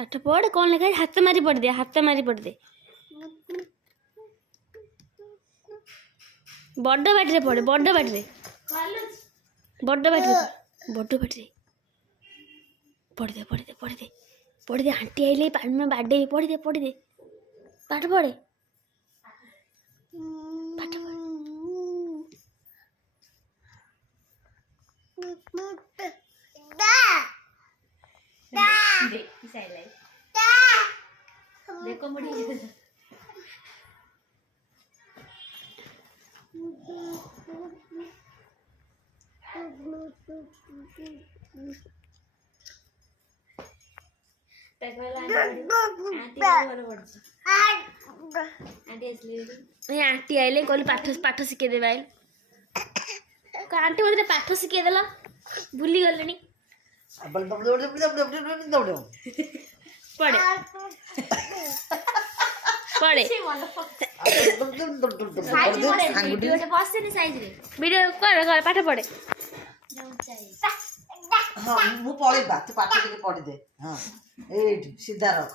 पाठ पढ़ कौन लिखा है हाथ मारी पढ़ दे हाथ मारी पढ़ दे बड़ बाट रे पढ़े बड़ बाट रे बड़ बाट रे बड़ बाट रे पढ़ दे पढ़ दे पढ़ दे पढ़ दे आंटी आइले में बाडे पढ़ दे पाठ पढ़े पाठ पढ़ देखो मुड़ी आंटी आइले कहली पाठ पाठ शिखे दे भाई आंटी बोलते पाठ शिखे देला भूली गले पढ़े पढ़े वीडियो कर पाठ पढ़े हाँ मु पढ़ी बा तू पाठ टिके पढ़ी दे हाँ एठ सीधा रख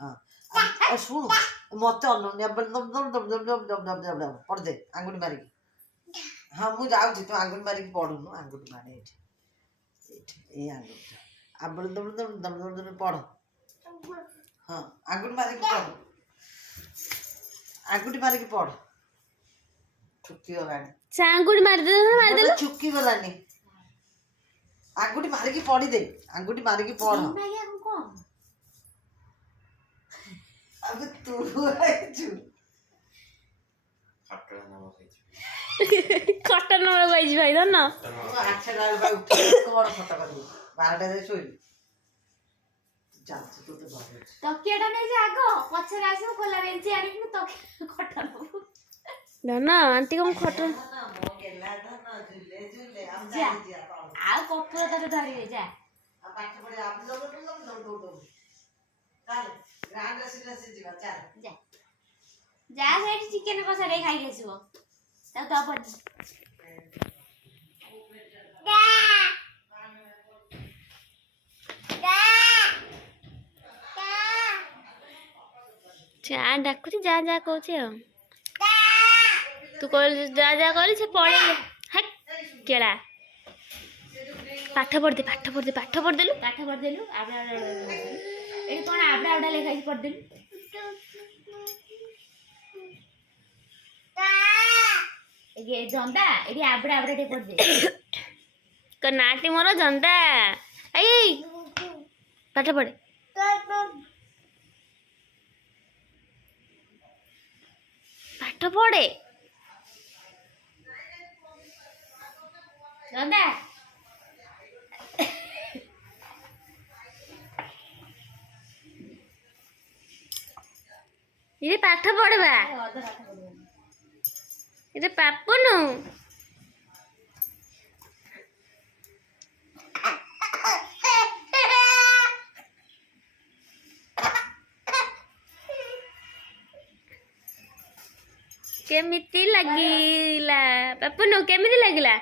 हाँ और सुन मत अनन्या पढ़ दे आंगुठी मारी हाँ मु जाऊ छी तू आंगुठी मारी पढ़ुनु आंगुठी मारे एठ ए आंगुठी अब दम पढ़ हाँ आंगुठी मारी पढ़ आंगुठी मारी पढ़ चुक्की गलानी आंगुठी मार दे चुक्की गलानी आंगुठी मारिकी पढ़ी दे आंगुठी मारिकी पढ़ अब तू खट्टा नंबर गाइज भाई धन अच्छा लाल भाई उठ बड़ खट्टा कर 12टा जाय सोइली जाछ तो बाबू तकियाटा नै जे आगो पछरे आसो खोला रेंची आनी तो खट्टा नबो धन आंटी को खट्टा मो गेला धन झुले झुले हम जा जा आ कपूर तक धरिए जा आ पाठ पढ़े आप लोग चल ग्रांड रेसिडेंसी जीवा चल जा जा सेठी चिकन कसा रे खाइ गेछो तब तो अपन जा डाकुची जा जा कहूची तू कह जा जा कर से पढ़े हट केड़ा पाठ पढ़ दे पाठ पढ़ दे पाठ पढ़ देलु आबड़ा ए कोन आबड़ा आबड़ा लेखाई पढ़ देलु ए जंदा एडी आबड़ा आबड़ा टे पढ़ दे नाटी मोर जंदा आई पाठ पढ़े पाठ पढ़े जंदा ये पाठ पढ़वा ये पापनु केमिति लगिला पापनु केमिति लगिला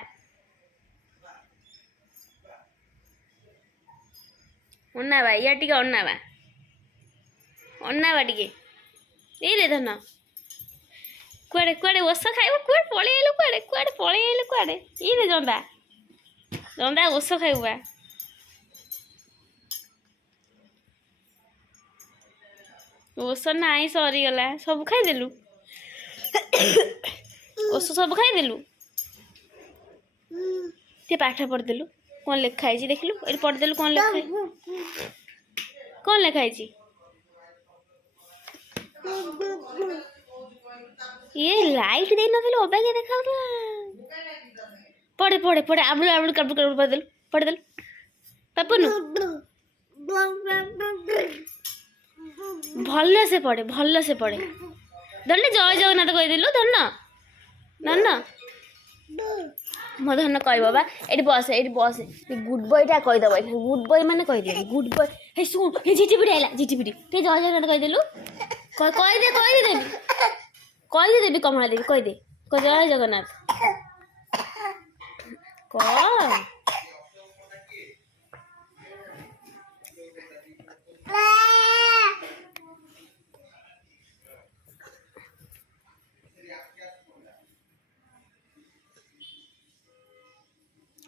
अन्नावा या टिके अन्नावा टिके ए रे धन कुआड़े कुआड़े ओष खाइब कुआड़े पळेई आइलु कुआड़े पळेई आइलु कुआड़े ई रे जंदा जंदा ओष खाइबा ओष नाई सरी गला सब खाई देलु ओष सब खाई देलु ते पाठ पढ़ देलु कौन लिखा है देखलु ए पढ़ देलु कौन लिखा है कौन लिखा है ये लाइट दे न थले ओबे के देखाउला पढ़े पढ़े पढ़े आबलु आबलु कब पढ़ देलु पापनु भल से पढ़े धन जय जगन्नाथ कह देलु धन धन मो धन कह बाबा ये बस गुड बॉयटा कहीदेव गुड बॉय मैंने कहीदे गुड बॉय हे शुण हे झिटिपिटी आइला झिटिपिटी ते जय जगन्नाथ कहीदेलु कहीदे देवी कमला देवी कहीदे कह जय जगन्नाथ कह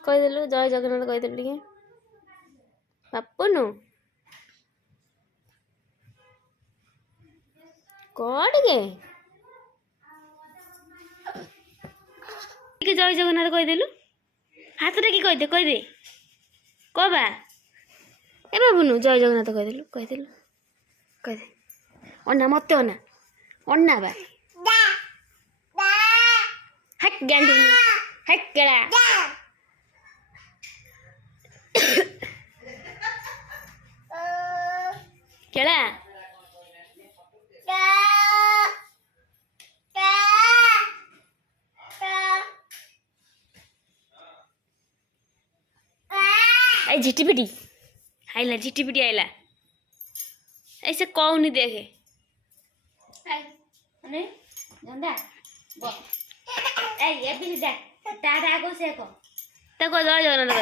କହିଦେଲୁ ଜୟ ଜଗନ୍ନାଥ କହିଦେଲୁ ଟିକେ ବାପୁନୁ କହ ଟିକେ ଜୟ ଜଗନ୍ନାଥ କହିଦେଲୁ ହାତଟା କି କହିଦେ କହ ବା ଏ ବାବୁନୁ ଜୟ ଜଗନ୍ନାଥ କହିଦେଲୁ କହିଦେ ମତେ ଅନା ବା ହଟ୍ ଗାଣ୍ଡି ହଟ୍ କେଳା କେଳା এই ঝিটিপিটি আইলা ঝিটিপিটি আইলা ऐसे कौन देखे মানে জন্দা বল এই এবি দেখ টাটা কো সে কো তাকে জয় জগন্নাথ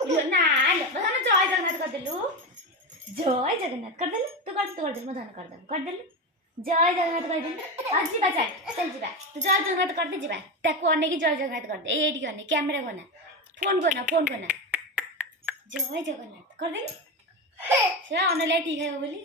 কইবা না আলো মধন জয় জগন্নাথ জয় জগন্নাথ কর দেলু তো কর দেলু মধন কর দেলু জয় জগন্নাথ কর দেলু আজ যা চল যা তো জয় জগন্নাথ কর দে যা তাকু অনেক জয় জগন্নাথ কর দে এইটি অনেক ক্যামেরা কোনা ফোন কোনা জয় জগন্নাথ কর দেলু সে অনলাইন ঠিক খাইব বলি